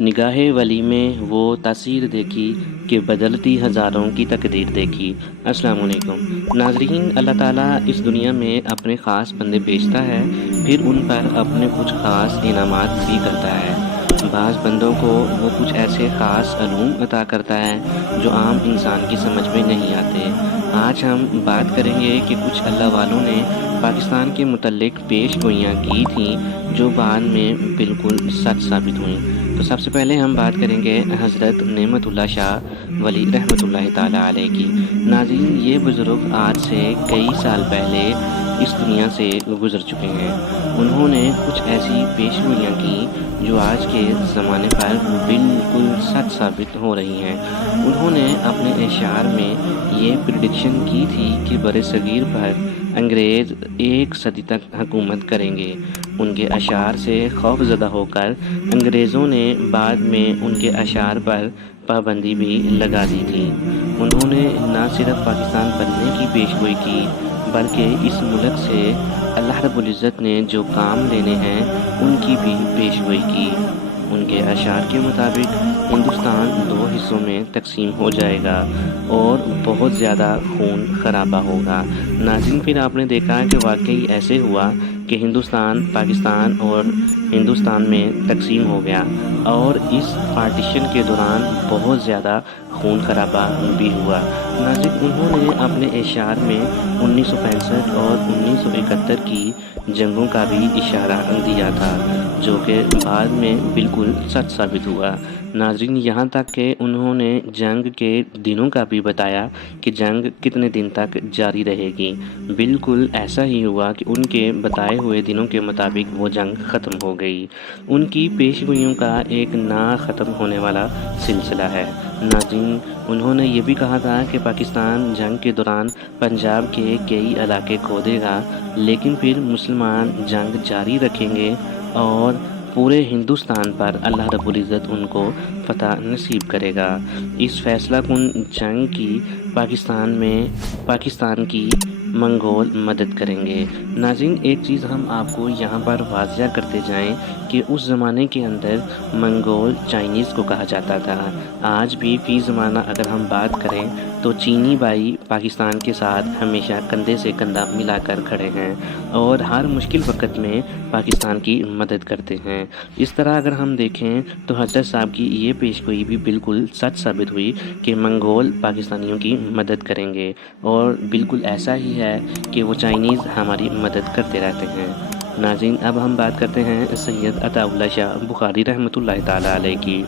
نگاہ ولی میں وہ تاثیر دیکھی کہ بدلتی ہزاروں کی تقدیر دیکھی۔ السلام علیکم ناظرین، اللہ تعالیٰ اس دنیا میں اپنے خاص بندے بھیجتا ہے، پھر ان پر اپنے کچھ خاص انعامات بھی کرتا ہے۔ بعض بندوں کو وہ کچھ ایسے خاص علوم عطا کرتا ہے جو عام انسان کی سمجھ میں نہیں آتے۔ آج ہم بات کریں گے کہ کچھ اللہ والوں نے پاکستان کے متعلق پیش گوئیاں کی تھیں جو بعد میں بالکل سچ ثابت ہوئیں۔ تو سب سے پہلے ہم بات کریں گے حضرت نعمت اللہ شاہ ولی رحمۃ اللہ تعالیٰ علیہ کی۔ ناظرین، یہ بزرگ آج سے کئی سال پہلے اس دنیا سے گزر چکے ہیں۔ انہوں نے کچھ ایسی پیش گوئیاں کی جو آج کے زمانے پر بالکل سچ ثابت ہو رہی ہیں۔ انہوں نے اپنے اشعار میں یہ پریڈکشن کی تھی کہ بر صغیر پر انگریز 1 صدی تک حکومت کریں گے۔ ان کے اشعار سے خوف زدہ ہو کر انگریزوں نے بعد میں ان کے اشعار پر پابندی بھی لگا دی تھی۔ انہوں نے نہ صرف پاکستان بننے کی پیش گوئی کی بلکہ اس ملک سے اللہ رب العزت نے جو کام لینے ہیں ان کی بھی پیش گوئی کی۔ ان کے اشعار کے مطابق ہندوستان 2 حصوں میں تقسیم ہو جائے گا اور بہت زیادہ خون خرابہ ہوگا۔ ناظرین، پھر آپ نے دیکھا کہ واقعی ایسے ہوا کہ ہندوستان پاکستان اور ہندوستان میں تقسیم ہو گیا اور اس پارٹیشن کے دوران بہت زیادہ خون خرابہ بھی ہوا۔ ناظرین، انہوں نے اپنے اشعار میں 1965 اور 1971 کی جنگوں کا بھی اشارہ دیا تھا جو کہ بعد میں بالکل سچ ثابت ہوا۔ ناظرین، یہاں تک کہ انہوں نے جنگ کے دنوں کا بھی بتایا کہ جنگ کتنے دن تک جاری رہے گی۔ بالکل ایسا ہی ہوا کہ ان کے بتائے ہوئے دنوں کے مطابق وہ جنگ ختم ہو گئی۔ ان کی پیش گوئیوں کا ایک نہ ختم ہونے والا سلسلہ ہے۔ ناظرین، انہوں نے یہ بھی کہا تھا کہ پاکستان جنگ کے دوران پنجاب کے کئی علاقے کھو دے گا لیکن پھر مسلمان جنگ جاری رکھیں گے اور پورے ہندوستان پر اللہ رب العزت ان کو فتح نصیب کرے گا۔ اس فیصلہ کن جنگ کی پاکستان کی منگول مدد کریں گے۔ ناظرین، ایک چیز ہم آپ کو یہاں پر واضح کرتے جائیں کہ اس زمانے کے اندر منگول چائنیز کو کہا جاتا تھا۔ آج بھی فی زمانہ اگر ہم بات کریں تو چینی بھائی پاکستان کے ساتھ ہمیشہ کندھے سے کندھا ملا کر کھڑے ہیں اور ہر مشکل وقت میں پاکستان کی مدد کرتے ہیں۔ اس طرح اگر ہم دیکھیں تو حضرت صاحب کی یہ پیش گوئی بھی بالکل سچ ثابت ہوئی کہ منگول پاکستانیوں کی مدد کریں گے، اور بالکل ایسا ہی ہے کہ وہ چائنیز ہماری مدد کرتے رہتے ہیں۔ ناظرین، اب ہم بات کرتے ہیں سید عطا اللہ شاہ بخاری رحمۃ اللہ تعالیٰ علیہ کی۔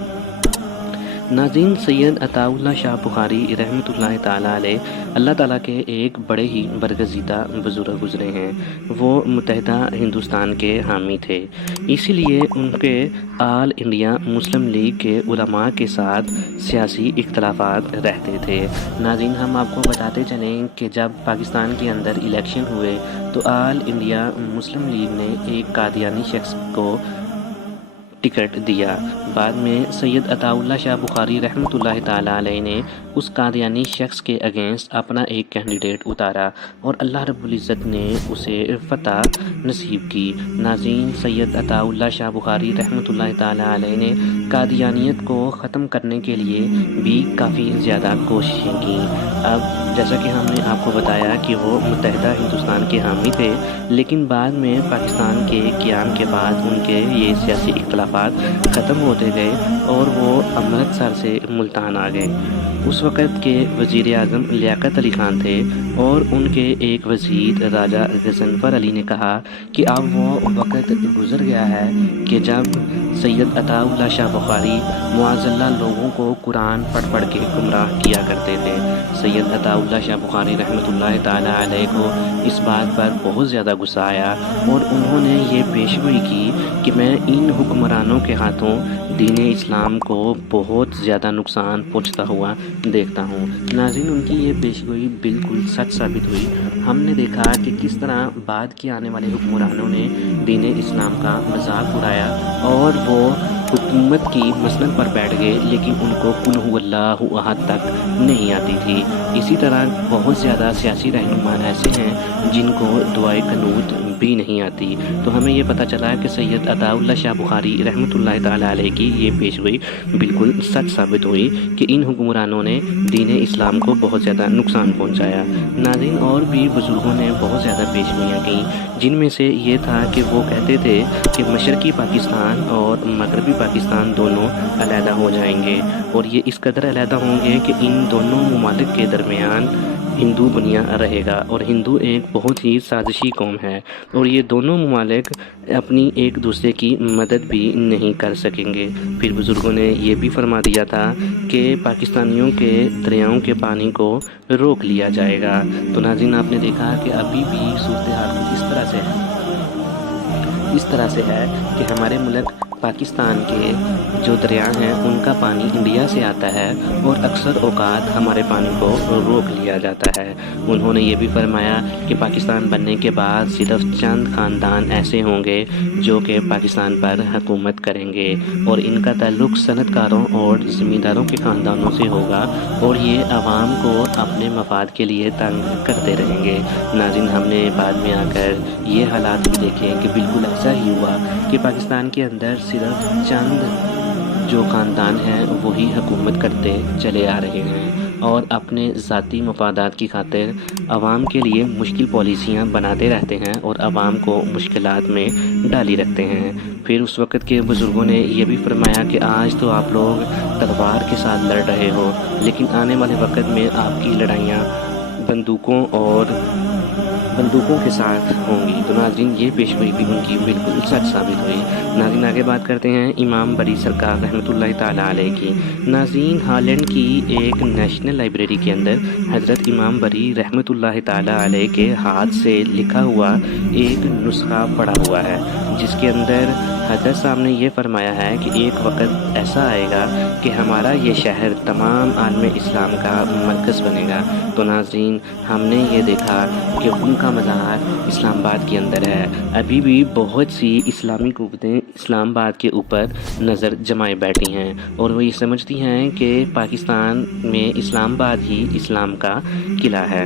ناظرین، سید عطا اللہ شاہ بخاری رحمۃ اللہ تعالیٰ علیہ اللہ تعالیٰ کے ایک بڑے ہی برگزیدہ بزرگ گزرے ہیں۔ وہ متحدہ ہندوستان کے حامی تھے، اسی لیے ان کے آل انڈیا مسلم لیگ کے علماء کے ساتھ سیاسی اختلافات رہتے تھے۔ ناظرین، ہم آپ کو بتاتے چلیں کہ جب پاکستان کے اندر الیکشن ہوئے تو آل انڈیا مسلم لیگ نے ایک قادیانی شخص کو ٹکٹ دیا۔ بعد میں سید عطا اللہ شاہ بخاری رحمۃ اللہ تعالیٰ علیہ نے اس قادیانی شخص کے اگینسٹ اپنا ایک کینڈیڈیٹ اتارا اور اللہ رب العزت نے اسے فتح نصیب کی۔ ناظرین، سید عطا اللہ شاہ بخاری رحمۃ اللہ تعالیٰ علیہ نے قادیانیت کو ختم کرنے کے لیے بھی کافی زیادہ کوششیں کیں۔ اب جیسا کہ ہم نے آپ کو بتایا کہ وہ متحدہ ہندوستان کے حامی تھے، لیکن بعد میں پاکستان کے قیام کے بعد ان کے یہ سیاسی اختلافات ختم ہوتے گئے اور وہ امرتسر سے ملتان آ گئے۔ اس وقت کے وزیر اعظم لیاقت علی خان تھے اور ان کے ایک وزیر راجہ غضنفر علی نے کہا کہ اب وہ وقت گزر گیا ہے کہ جب سید عطا اللہ شاہ بخاری معاذ اللہ لوگوں کو قرآن پڑھ پڑھ کے گمراہ کیا کرتے تھے۔ سید عطا اللہ شاہ بخاری رحمۃ اللہ تعالیٰ علیہ کو اس بات پر بہت زیادہ غصہ آیا اور انہوں نے یہ پیش گوئی کی کہ میں ان حکمرانوں کے ہاتھوں دین اسلام کو بہت زیادہ نقصان پہنچتا ہوا دیکھتا ہوں۔ ناظرین، ان کی یہ پیش گوئی بالکل سچ ثابت ہوئی۔ ہم نے دیکھا کہ کس طرح بعد کے آنے والے حکمرانوں نے دین اسلام کا مذاق اڑایا اور وہ حکومت کی مسند پر بیٹھ گئے، لیکن ان کو قل هو اللہ احد تک نہیں آتی تھی۔ اسی طرح بہت زیادہ سیاسی رہنما ایسے ہیں جن کو دعائے قنوت بھی نہیں آتی۔ تو ہمیں یہ پتہ چلا کہ سید عطا اللہ شاہ بخاری رحمۃ اللہ تعالیٰ علیہ کی یہ پیشگوئی بالکل سچ ثابت ہوئی کہ ان حکمرانوں نے دین اسلام کو بہت زیادہ نقصان پہنچایا۔ ناظرین، اور بھی بزرگوں نے بہت زیادہ پیشگوئیاں کیں، جن میں سے یہ تھا کہ وہ کہتے تھے کہ مشرقی پاکستان اور مغربی پاکستان دونوں علیحدہ ہو جائیں گے، اور یہ اس قدر علیحدہ ہوں گے کہ ان دونوں ممالک کے درمیان ہندو بنیا رہے گا، اور ہندو ایک بہت ہی سازشی قوم ہے، اور یہ دونوں ممالک اپنی ایک دوسرے کی مدد بھی نہیں کر سکیں گے۔ پھر بزرگوں نے یہ بھی فرما دیا تھا کہ پاکستانیوں کے دریاؤں کے پانی کو روک لیا جائے گا۔ تو ناظرین، آپ نے دیکھا کہ ابھی بھی صورتحال کچھ اس طرح سے ہے کہ ہمارے ملک پاکستان کے جو دریا ہیں ان کا پانی انڈیا سے آتا ہے، اور اکثر اوقات ہمارے پانی کو روک لیا جاتا ہے۔ انہوں نے یہ بھی فرمایا کہ پاکستان بننے کے بعد صرف چند خاندان ایسے ہوں گے جو کہ پاکستان پر حکومت کریں گے، اور ان کا تعلق صنعت کاروں اور زمینداروں کے خاندانوں سے ہوگا، اور یہ عوام کو اپنے مفاد کے لیے تنگ کرتے رہیں گے۔ ناظرین، ہم نے بعد میں آ کر یہ حالات بھی دیکھے کہ بالکل ایسا ہی ہوا کہ پاکستان کے اندر صرف چند جو خاندان ہیں وہی حکومت کرتے چلے آ رہے ہیں، اور اپنے ذاتی مفادات کی خاطر عوام کے لیے مشکل پالیسیاں بناتے رہتے ہیں اور عوام کو مشکلات میں ڈالی رکھتے ہیں۔ پھر اس وقت کے بزرگوں نے یہ بھی فرمایا کہ آج تو آپ لوگ تلوار کے ساتھ لڑ رہے ہو، لیکن آنے والے وقت میں آپ کی لڑائیاں بندوقوں کے ساتھ ہوں گی۔ تو ناظرین، یہ پیشگوئی بھی ان کی بالکل سچ ثابت ہوئی۔ ناظرین، آگے بات کرتے ہیں امام بری سرکار رحمۃ اللہ تعالیٰ علیہ کی۔ ناظرین، ہالینڈ کی ایک نیشنل لائبریری کے اندر حضرت امام بری رحمۃ اللہ تعالیٰ علیہ کے ہاتھ سے لکھا ہوا ایک نسخہ پڑا ہوا ہے، جس کے اندر حضرت صاحب نے یہ فرمایا ہے کہ ایک وقت ایسا آئے گا کہ ہمارا یہ شہر تمام عالم اسلام کا مرکز بنے گا۔ تو ناظرین، ہم نے یہ دیکھا کہ ان کا مزار اسلام آباد کے اندر ہے۔ ابھی بھی بہت سی اسلامی قوتیں اسلام آباد کے اوپر نظر جمائے بیٹھی ہیں، اور وہ یہ سمجھتی ہیں کہ پاکستان میں اسلام آباد ہی اسلام کا قلعہ ہے۔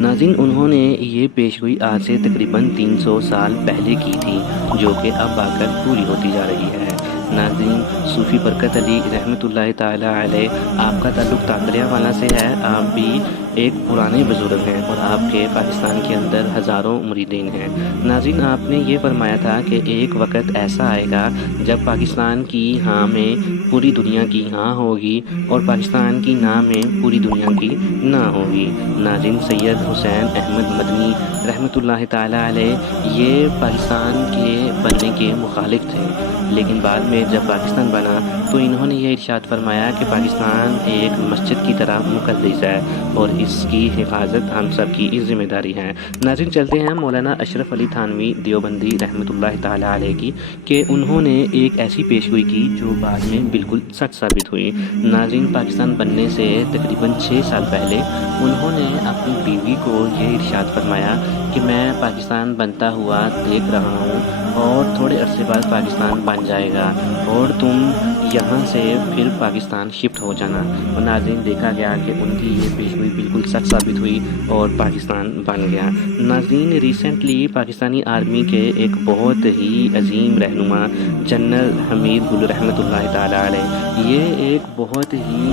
ناظرین، انہوں نے یہ پیشگوئی آج سے تقریباً 300 سال پہلے کی تھی، جو کہ اب آ کر پوری ہوتی جا رہی ہے۔ ناظرین، صوفی برکت علی رحمۃ اللہ تعالیٰ علیہ، آپ کا تعلق تانتریا والا سے ہے، آپ بھی ایک پرانے بزرگ ہیں، اور آپ کے پاکستان کے اندر ہزاروں مریدین ہیں۔ ناظرین، آپ نے یہ فرمایا تھا کہ ایک وقت ایسا آئے گا جب پاکستان کی ہاں میں پوری دنیا کی ہاں ہوگی، اور پاکستان کی نہ میں پوری دنیا کی نہ ہوگی۔ ناظرین، سید حسین احمد مدنی رحمۃ اللہ تعالیٰ علیہ یہ پاکستان کے بننے کے مخالف تھے، لیکن بعد میں جب پاکستان بنا تو انہوں نے یہ ارشاد فرمایا کہ پاکستان ایک مسجد کی طرح مقدس ہے، اور اس کی حفاظت ہم سب کی ذمہ داری ہے۔ ناظرین، چلتے ہیں مولانا اشرف علی تھانوی دیوبندی رحمۃ اللہ تعالیٰ علیہ کی، کہ انہوں نے ایک ایسی پیشگوئی کی جو بعد میں بالکل سچ ثابت ہوئی۔ ناظرین، پاکستان بننے سے تقریباً 6 سال پہلے انہوں نے اپنی بیوی کو یہ ارشاد فرمایا کہ میں پاکستان بنتا ہوا دیکھ رہا ہوں، اور تھوڑے عرصے بعد پاکستان بن جائے گا، اور تم یہاں سے پھر پاکستان شفٹ ہو جانا۔ اور ناظرین، دیکھا گیا کہ ان کی یہ پیشگوئی بالکل سچ ثابت ہوئی اور پاکستان بن گیا۔ ناظرین، ریسنٹلی پاکستانی آرمی کے ایک بہت ہی عظیم رہنما جنرل حمید گل رحمۃ اللہ تعالیٰ علیہ، یہ ایک بہت ہی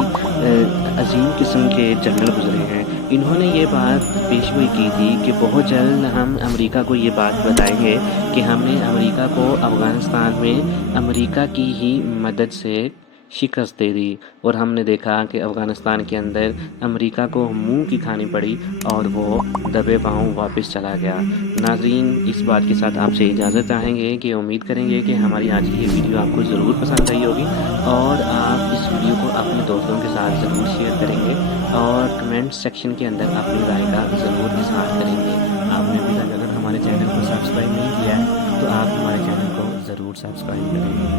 عظیم قسم کے جنرل گزرے ہیں۔ انہوں نے یہ بات پیشگوئی کی تھی کہ بہت جلد ہم امریکہ کو یہ بات بتائیں گے کہ ہم نے امریکہ کو افغانستان میں امریکہ کی ہی مدد سے شکست دے دی، اور ہم نے دیکھا کہ افغانستان کے اندر امریکہ کو منہ کی کھانی پڑی، اور وہ دبے پاؤں واپس چلا گیا۔ ناظرین، اس بات کے ساتھ آپ سے اجازت چاہیں گے کہ امید کریں گے کہ ہماری آج کی یہ ویڈیو آپ کو ضرور پسند آئی ہوگی، اور آپ اس ویڈیو کو اپنے دوستوں کے ساتھ ضرور شیئر کریں گے، اور کمنٹ سیکشن کے اندر اپنی رائے کا ضرور اظہار کریں گے۔ آپ نے ابھی تک اگر ہمارے چینل کو سبسکرائب نہیں کیا ہے تو آپ ہمارے چینل کو ضرور سبسکرائب کریں۔